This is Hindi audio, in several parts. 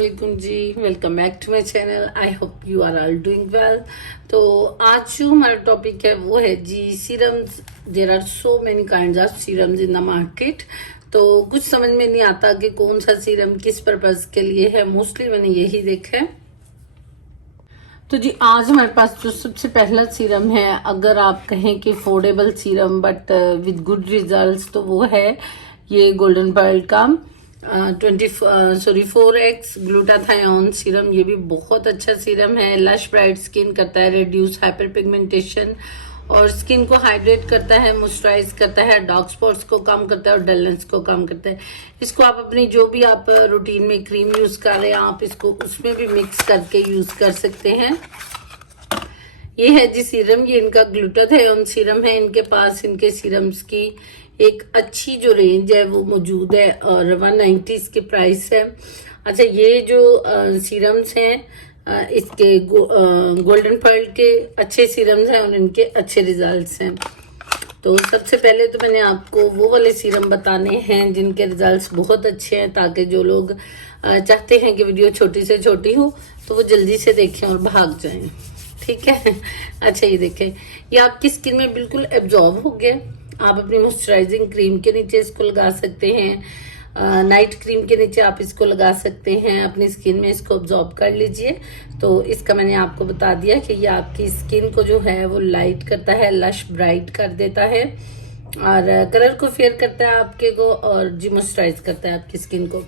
अस्सलाम जी, welcome back to my channel. I hope you are all doing well. तो आज जो हमारा टॉपिक है वो है जी serums. There are so many kinds of serums in the market. तो कुछ समझ में नहीं आता कि कौन सा सीरम किस पर्पज के लिए है। मोस्टली मैंने यही देखा है। तो जी आज हमारे पास जो सबसे पहला सीरम है, अगर आप कहें कि affordable serum but with good results, तो वो है ये गोल्डन पर्ल का 4x ग्लूटाथायोन सीरम। ये भी बहुत अच्छा सीरम है। लश ब्राइट स्किन करता है, रिड्यूस हाइपर पिगमेंटेशन और स्किन को हाइड्रेट करता है, मॉइस्चराइज करता है, डार्क स्पॉट्स को कम करता है और डलनेस को कम करता है। इसको आप अपनी जो भी आप रूटीन में क्रीम यूज कर रहे हैं, आप इसको उसमें भी मिक्स करके यूज कर सकते हैं। ये है जी सीरम, ये इनका ग्लूटाथायोन सीरम है। इनके पास इनके सीरम्स की एक अच्छी जो रेंज है वो मौजूद है और 190 इसकी प्राइस है। अच्छा, ये जो सीरम्स हैं इसके गोल्डन पर्ल के अच्छे सीरम्स हैं और इनके अच्छे रिजल्ट्स हैं। तो सबसे पहले तो मैंने आपको वो वाले सीरम बताने हैं जिनके रिजल्ट्स बहुत अच्छे हैं, ताकि जो लोग चाहते हैं कि वीडियो छोटी से छोटी हो तो वो जल्दी से देखें और भाग जाएं। ठीक है। अच्छा, ये देखें, ये आपकी स्किन में बिल्कुल एब्जॉर्ब हो गया। आप अपनी मॉइस्चराइजिंग क्रीम के नीचे इसको लगा सकते हैं, नाइट क्रीम के नीचे आप इसको लगा सकते हैं। अपनी स्किन में इसको ऑब्जॉर्ब कर लीजिए। तो इसका मैंने आपको बता दिया कि ये आपकी स्किन को जो है वो लाइट करता है, लश ब्राइट कर देता है और कलर को फेयर करता है आपके को और जी मॉइस्चराइज करता है आपकी स्किन को।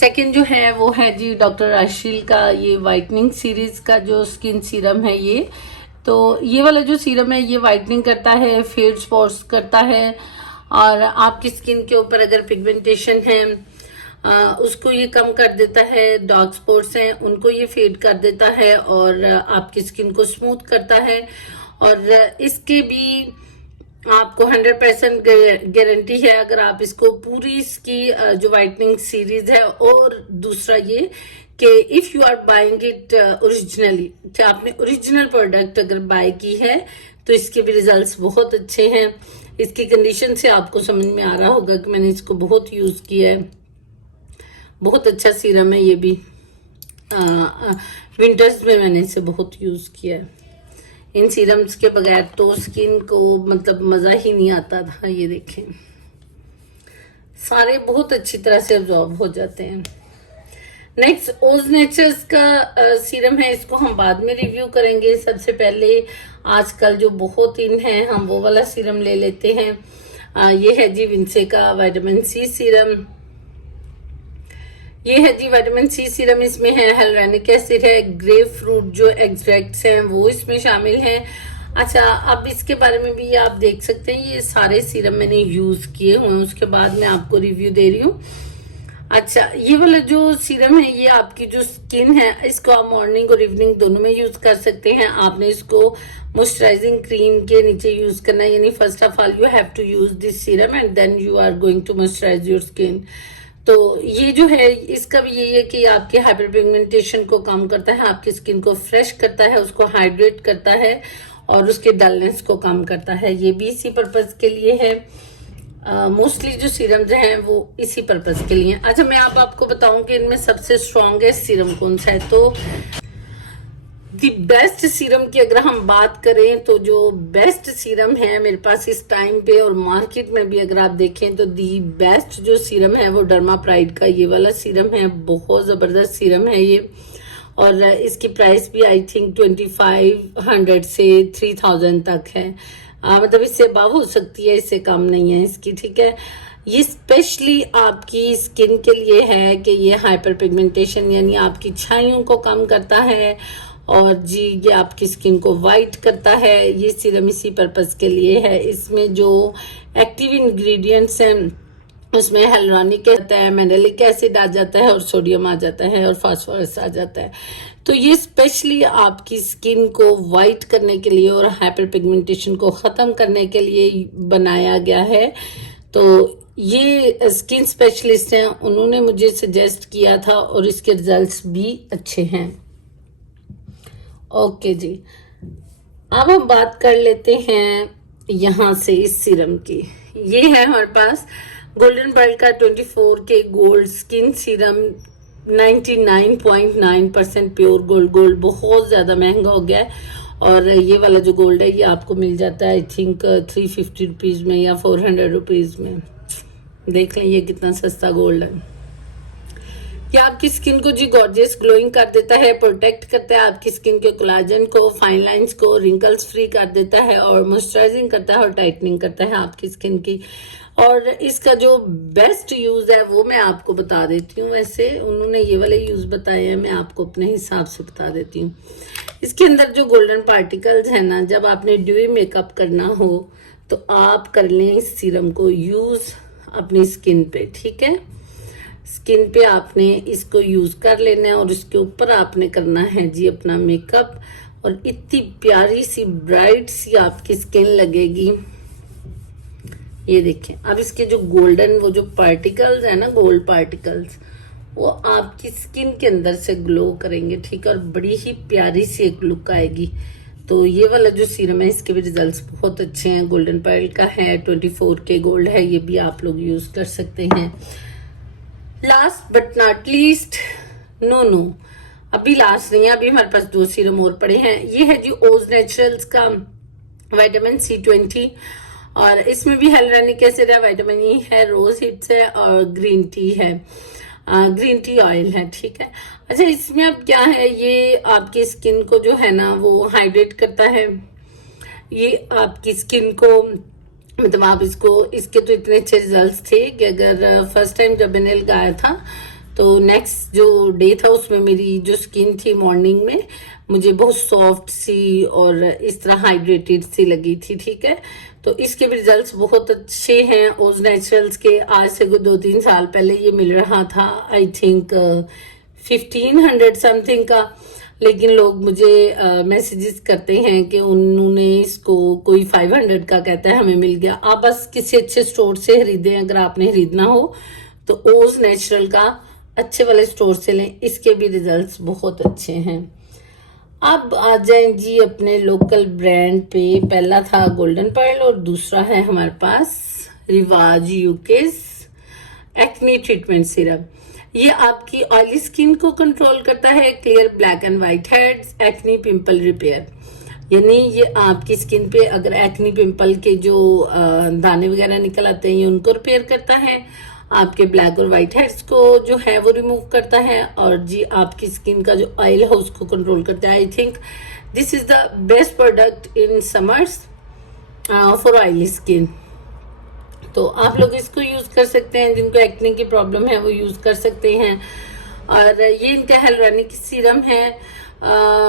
सेकंड जो है वो है जी डॉक्टर राशिल का ये वाइटनिंग सीरीज का जो स्किन सीरम है। ये तो ये वाला जो सीरम है ये वाइटनिंग करता है, फेड स्पॉट्स करता है और आपकी स्किन के ऊपर अगर पिगमेंटेशन है उसको ये कम कर देता है। डार्क स्पॉट्स हैं उनको ये फेड कर देता है और आपकी स्किन को स्मूथ करता है। और इसके भी आपको 100% गारंटी है अगर आप इसको पूरी इसकी जो वाइटनिंग सीरीज है। और दूसरा ये कि if you are buying it originally, कि आपने ओरिजिनल प्रोडक्ट अगर बाय की है तो इसके भी रिजल्ट्स बहुत अच्छे हैं। इसकी कंडीशन से आपको समझ में आ रहा होगा कि मैंने इसको बहुत यूज किया है। बहुत अच्छा सीरम है ये भी। विंटर्स में मैंने इसे बहुत यूज किया है। इन सीरम्स के बगैर तो स्किन को मतलब मजा ही नहीं आता था। ये देखें, सारे बहुत अच्छी तरह से अब्जॉर्ब हो जाते हैं। नेक्स्ट ओज नेचर्स का सीरम है, इसको हम बाद में रिव्यू करेंगे। सबसे पहले आजकल जो बहुत इन है हम वो वाला सीरम ले लेते हैं। ये है जी विंसे का विटामिन सी सीरम। ये है जी विटामिन सी सीरम। इसमें है हाइलुरोनिक एसिड है, ग्रेप फ्रूट जो एक्सट्रैक्ट्स हैं वो इसमें शामिल हैं। अच्छा, अब इसके बारे में भी आप देख सकते हैं। ये सारे सीरम मैंने यूज किए हुए हैं, उसके बाद मैं आपको रिव्यू दे रही हूँ। अच्छा, ये वाला जो सीरम है ये आपकी जो स्किन है इसको आप मॉर्निंग और इवनिंग दोनों में यूज कर सकते हैं। आपने इसको मॉइस्चराइजिंग क्रीम के नीचे यूज करना है, यानी first of all you have to use this serum and then you are going to moisturise your skin. तो ये जो है इसका भी यही है कि आपके हाइपर पिगमेंटेशन को कम करता है, आपकी स्किन को फ्रेश करता है, उसको हाइड्रेट करता है और उसके डलनेस को कम करता है। ये भी इसी पर्पज के लिए है। मोस्टली जो सीरम्स हैं वो इसी पर्पज के लिए। अच्छा, मैं आपको बताऊं कि इनमें सबसे स्ट्रॉन्गेस्ट सीरम कौन सा है। तो दी बेस्ट सीरम की अगर हम बात करें तो जो बेस्ट सीरम है मेरे पास इस टाइम पे और मार्केट में भी अगर आप देखें तो दी बेस्ट जो सीरम है वो डर्मा प्राइड का ये वाला सीरम है। बहुत ज़बरदस्त सीरम है ये और इसकी प्राइस भी आई थिंक 2500 से 3000 तक है। मतलब इससे अबव हो सकती है, इससे कम नहीं है इसकी। ठीक है, ये स्पेशली आपकी स्किन के लिए है कि ये हाइपर पिगमेंटेशन यानी आपकी छाइयों को कम करता है और जी ये आपकी स्किन को वाइट करता है। ये सीरम इसी पर्पस के लिए है। इसमें जो एक्टिव इंग्रेडिएंट्स हैं उसमें हाइलुरोनिक आता है, मैलिक एसिड आ जाता है और सोडियम आ जाता है और फास्फोरस आ जाता है। तो ये स्पेशली आपकी स्किन को वाइट करने के लिए और हाइपर पिगमेंटेशन को ख़त्म करने के लिए बनाया गया है। तो ये स्किन स्पेशलिस्ट हैं, उन्होंने मुझे सजेस्ट किया था और इसके रिजल्ट्स भी अच्छे हैं। ओके जी, अब हम बात कर लेते हैं यहाँ से इस सीरम की। ये है हमारे पास गोल्डन पर्ल का 24 के gold skin serum 99.9% pure gold. Gold बहुत ज़्यादा महंगा हो गया है, और ये वाला जो गोल्ड है ये आपको मिल जाता है आई थिंक 350 रुपीज़ में या 400 रुपीज़ में। देख लें ये कितना सस्ता गोल्ड है। ये आपकी स्किन को जी गॉर्जियस ग्लोइंग कर देता है, प्रोटेक्ट करता है आपकी स्किन के कोलाजन को, फाइन लाइंस को, रिंकल्स फ्री कर देता है, और मॉइस्चराइजिंग करता है और टाइटनिंग करता है आपकी स्किन की। और इसका जो बेस्ट यूज है वो मैं आपको बता देती हूँ। वैसे उन्होंने ये वाले यूज बताए हैं, मैं आपको अपने हिसाब से बता देती हूँ। इसके अंदर जो गोल्डन पार्टिकल्स है ना, जब आपने ड्यूई मेकअप करना हो तो आप कर लें इस सीरम को यूज अपनी स्किन पे, ठीक है। स्किन पे आपने इसको यूज कर लेना है, और इसके ऊपर आपने करना है जी अपना मेकअप, और इतनी प्यारी सी ब्राइट सी आपकी स्किन लगेगी। ये देखें, अब इसके जो गोल्डन वो जो पार्टिकल्स है ना, गोल्ड पार्टिकल्स, वो आपकी स्किन के अंदर से ग्लो करेंगे, ठीक है, और बड़ी ही प्यारी सी एक लुक आएगी। तो ये वाला जो सीरम है इसके भी रिजल्ट्स बहुत अच्छे हैं। गोल्डन पर्ल का है, 24K गोल्ड है, ये भी आप लोग यूज कर सकते हैं। Last but not least, no अभी लास्ट नहीं है, अभी हमारे पास 2 सीरम और पड़े हैं। ये है जी ओज नेचुरल्स का विटामिन C20, और इसमें भी hyaluronic एसिड है, विटामिन ई है, रोज हिप्स है, और ग्रीन टी है, ग्रीन टी ऑयल है, ठीक है। अच्छा, इसमें अब क्या है, ये आपकी स्किन को जो है ना वो हाइड्रेट करता है। ये आपकी स्किन को, मतलब आप इसको, इसके तो इतने अच्छे रिजल्ट्स थे कि अगर फर्स्ट टाइम जब मैंने लगाया था तो नेक्स्ट जो डे था उसमें मेरी जो स्किन थी मॉर्निंग में मुझे बहुत सॉफ्ट सी और इस तरह हाइड्रेटेड सी लगी थी, ठीक है। तो इसके भी रिजल्ट्स बहुत अच्छे हैं ओज नेचुरल्स के। आज से 2-3 साल पहले ये मिल रहा था आई थिंक 1500 समथिंग का, लेकिन लोग मुझे मैसेजेस करते हैं कि उन्होंने इसको कोई 500 का कहता है हमें मिल गया। आप बस किसी अच्छे स्टोर से खरीदें, अगर आपने खरीदना हो तो ओज नेचुरल का अच्छे वाले स्टोर से लें, इसके भी रिजल्ट्स बहुत अच्छे हैं। अब आ जाएं जी अपने लोकल ब्रांड पे। पहला था गोल्डन पर्ल और दूसरा है हमारे पास रिवाज यूकेस एक्ने ट्रीटमेंट सीरम। ये आपकी ऑयली स्किन को कंट्रोल करता है, clear black and white heads, acne pimple repair. यानी ये आपकी स्किन पे अगर एक्नी पिंपल के जो दाने वगैरह निकल आते हैं ये उनको रिपेयर करता है, आपके ब्लैक और व्हाइट हेड्स को जो है वो रिमूव करता है, और जी आपकी स्किन का जो ऑयल है उसको कंट्रोल करता है। I think this is the best product in summers for oily skin. तो आप लोग इसको यूज कर सकते हैं, जिनको एक्ने की प्रॉब्लम है वो यूज कर सकते हैं। और ये इनका hyaluronic सीरम है,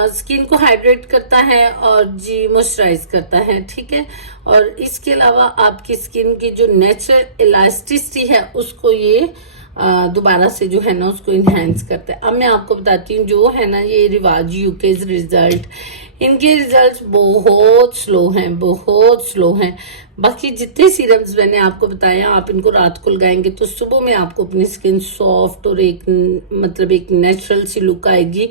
स्किन को हाइड्रेट करता है और जी मॉइस्चराइज करता है, ठीक है। और इसके अलावा आपकी स्किन की जो नेचुरल इलास्टिसिटी है उसको ये दोबारा से जो है ना उसको इन्हेंस करता है। अब मैं आपको बताती हूँ जो है ना ये रिवाज यूके रिजल्ट, इनके रिजल्ट बहुत स्लो हैं, बहुत स्लो हैं। बाकी जितने सीरम्स मैंने आपको बताया आप इनको रात को लगाएंगे तो सुबह में आपको अपनी स्किन सॉफ्ट और एक मतलब एक नेचुरल सी लुक आएगी,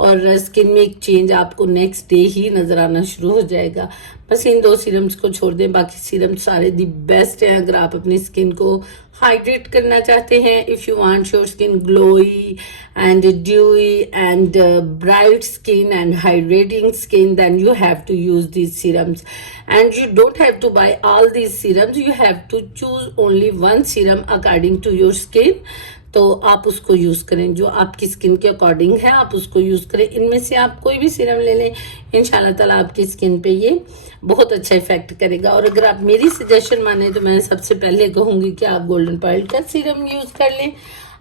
और स्किन में एक चेंज आपको नेक्स्ट डे ही नजर आना शुरू हो जाएगा। बस इन 2 सीरम्स को छोड़ दें, बाकी सीरम सारे दी बेस्ट हैं अगर आप अपनी स्किन को हाइड्रेट करना चाहते हैं। If you want your skin glowy and dewy and bright skin and hydrating skin, then you have to use these serums, and you don't have to buy all these serums. You have to choose only one serum according to your skin. तो आप उसको यूज करें, जो आपकी स्किन के अकॉर्डिंग है आप उसको यूज करें। इनमें से आप कोई भी सीरम ले लें, इंशाल्लाह ताला आपकी स्किन पे ये बहुत अच्छा इफेक्ट करेगा। और अगर आप मेरी सजेशन माने तो मैं सबसे पहले कहूंगी कि आप गोल्डन पर्ल का सीरम यूज कर लें।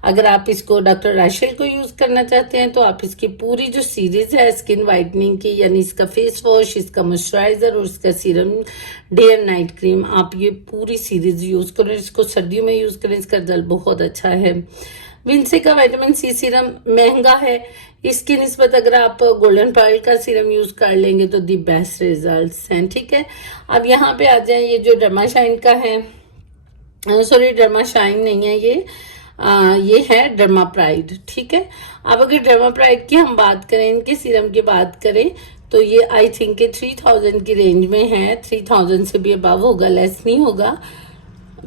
अगर आप इसको डॉक्टर राशेल को यूज करना चाहते हैं तो आप इसकी पूरी जो सीरीज है स्किन वाइटनिंग की, यानी इसका फेस वॉश, इसका मॉइस्चराइजर और इसका serum day and night cream, आप ये पूरी सीरीज यूज करें। इसको सर्दियों में यूज करें, इसका रिजल्ट बहुत अच्छा है। विंसे का विटामिन सी सीरम महंगा है, इसकी निस्बत अगर आप गोल्डन पर्ल का सीरम यूज कर लेंगे तो दी बेस्ट रिजल्ट्स हैं, ठीक है। अब यहाँ पे आ जाए, ये जो डर्माशाइन का है, सॉरी डर्माशाइन नहीं है ये है डर्माप्राइड, ठीक है। अब अगर डर्माप्राइड की हम बात करें, इनके सीरम की बात करें तो ये आई थिंक 3000 की रेंज में है, 3000 से भी अबव होगा, लेस नहीं होगा।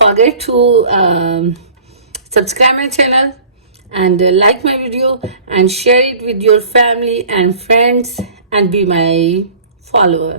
forget to subscribe my channel and like my video and share it with your family and friends and be my follower.